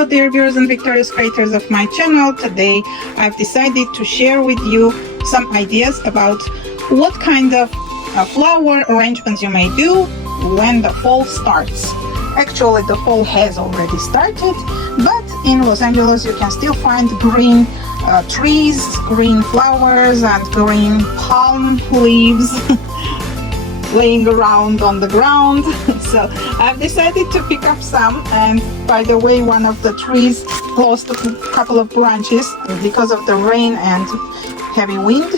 Hello dear viewers and victorious creators of my channel. Today I've decided to share with you some ideas about what kind of flower arrangements you may do when the fall starts. Actually the fall has already started, but in Los Angeles you can still find green trees, green flowers and green palm leaves laying around on the ground. So I've decided to pick up some, and by the way, one of the trees lost a couple of branches because of the rain and heavy wind.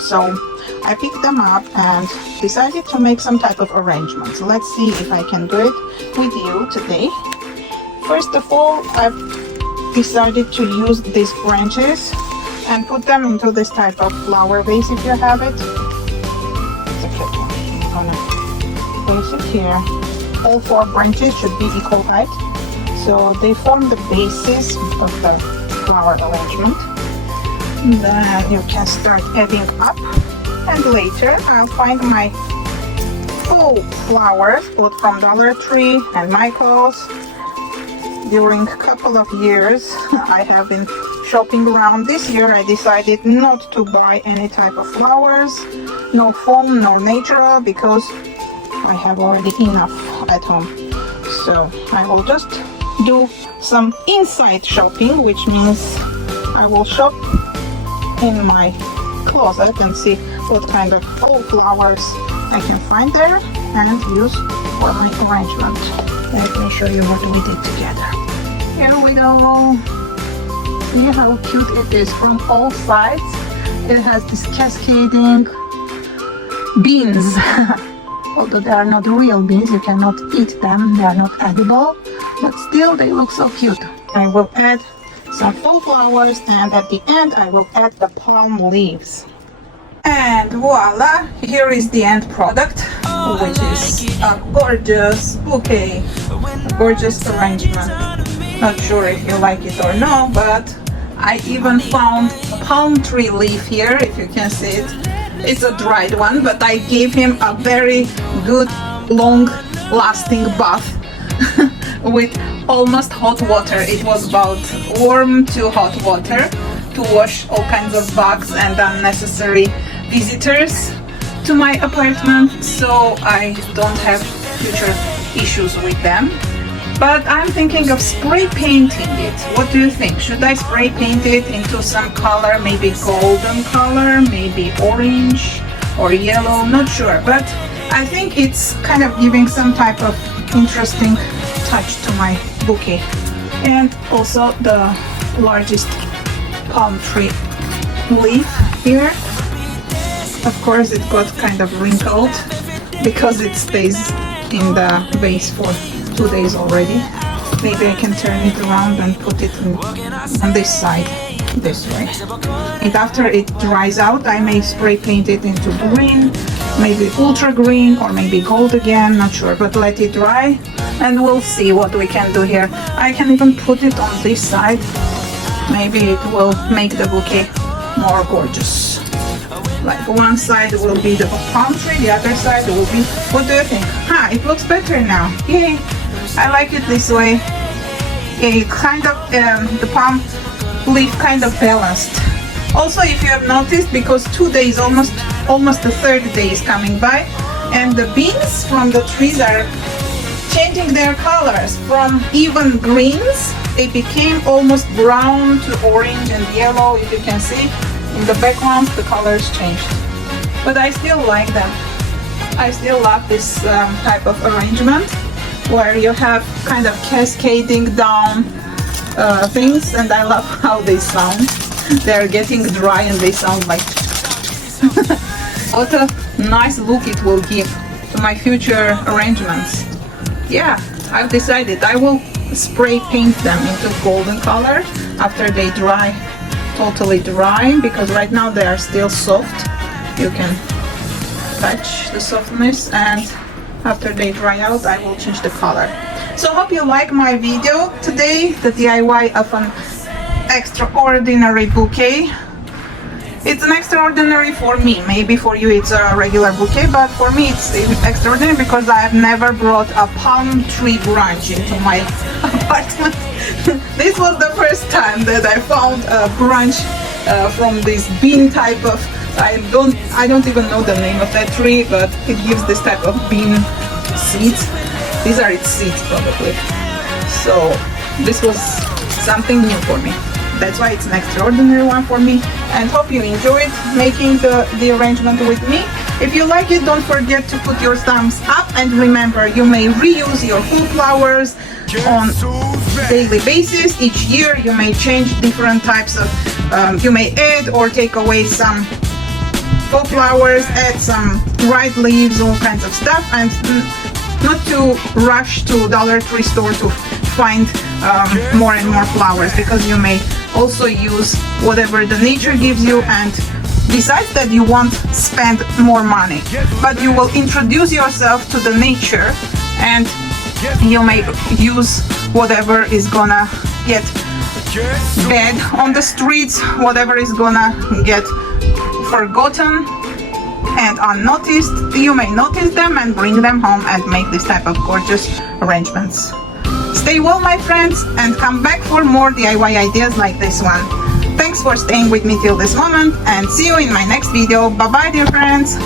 So I picked them up and decided to make some type of arrangements. Let's see if I can do it with you today. First of all, I've decided to use these branches and put them into this type of flower vase if you have it. It's a cute one. I'm gonna place it here. All four branches should be equal height, so they form the basis of the flower arrangement. Then you can start adding up, and later I'll find my full flowers, both from Dollar Tree and Michael's. During a couple of years I have been shopping around. This year I decided not to buy any type of flowers, no foam, no natural, because I have already enough at home. So I will just do some inside shopping, which means I will shop in my closet and see what kind of fall flowers I can find there and use for my arrangement. Let me show you what we did together. Here we go. See how cute it is from all sides. It has this cascading beans. Although they are not real beans, you cannot eat them, they are not edible, but still they look so cute. I will add some fall flowers, and at the end I will add the palm leaves. And voila, here is the end product, which is a gorgeous bouquet, a gorgeous arrangement. Not sure if you like it or no, but I even found a palm tree leaf here, if you can see it. It's a dried one, but I gave him a very good, long-lasting bath with almost hot water. It was about warm to hot water to wash all kinds of bugs and unnecessary visitors to my apartment, so I don't have future issues with them. But I'm thinking of spray painting it. What do you think? Should I spray paint it into some color, maybe golden color, maybe orange or yellow? Not sure, but I think it's kind of giving some type of interesting touch to my bouquet. And also the largest palm tree leaf here. Of course it got kind of wrinkled because it stays in the vase for 2 days already. Maybe I can turn it around and put it on this side, this way. And after it dries out, I may spray paint it into green, maybe ultra green or maybe gold again, not sure, but let it dry and we'll see what we can do here. I can even put it on this side. Maybe it will make the bouquet more gorgeous. Like one side will be the palm tree, the other side will be, what do you think? It looks better now. Yay! I like it this way. It kind of, the palm leaf kind of balanced. Also, if you have noticed, because 2 days, almost the third day is coming by, and the beans from the trees are changing their colors from even greens. They became almost brown to orange and yellow. If you can see in the background, the colors changed. But I still like them. I still love this type of arrangement where you have kind of cascading down things, and I love how they sound. They're getting dry and they sound like what a nice look it will give to my future arrangements. Yeah, I've decided I will spray paint them into golden color after they dry, totally dry, because right now they are still soft. You can touch the softness, and after they dry out I will change the color. So hope you like my video today, the DIY of an extraordinary bouquet. It's an extraordinary for me. Maybe for you it's a regular bouquet, but for me it's extraordinary because I have never brought a palm tree branch into my apartment. this was the first time that I found a branch from this bean type of, I don't even know the name of that tree, but it gives this type of bean seeds. These are its seeds probably. So this was something new for me. That's why it's an extraordinary one for me, and hope you enjoyed making the arrangement with me. If you like it, don't forget to put your thumbs up, and remember, you may reuse your full flowers on daily basis. Each year you may change different types of, you may add or take away some faux flowers, add some dried leaves, all kinds of stuff, and not to rush to Dollar Tree store to find more and more flowers, because you may also use whatever the nature gives you, and besides that you won't spend more money, but you will introduce yourself to the nature, and you may use whatever is gonna get bad on the streets, whatever is gonna get forgotten and unnoticed. You may notice them and bring them home and make this type of gorgeous arrangements. Stay well, my friends, and come back for more DIY ideas like this one. Thanks for staying with me till this moment, and see you in my next video. Bye bye, dear friends.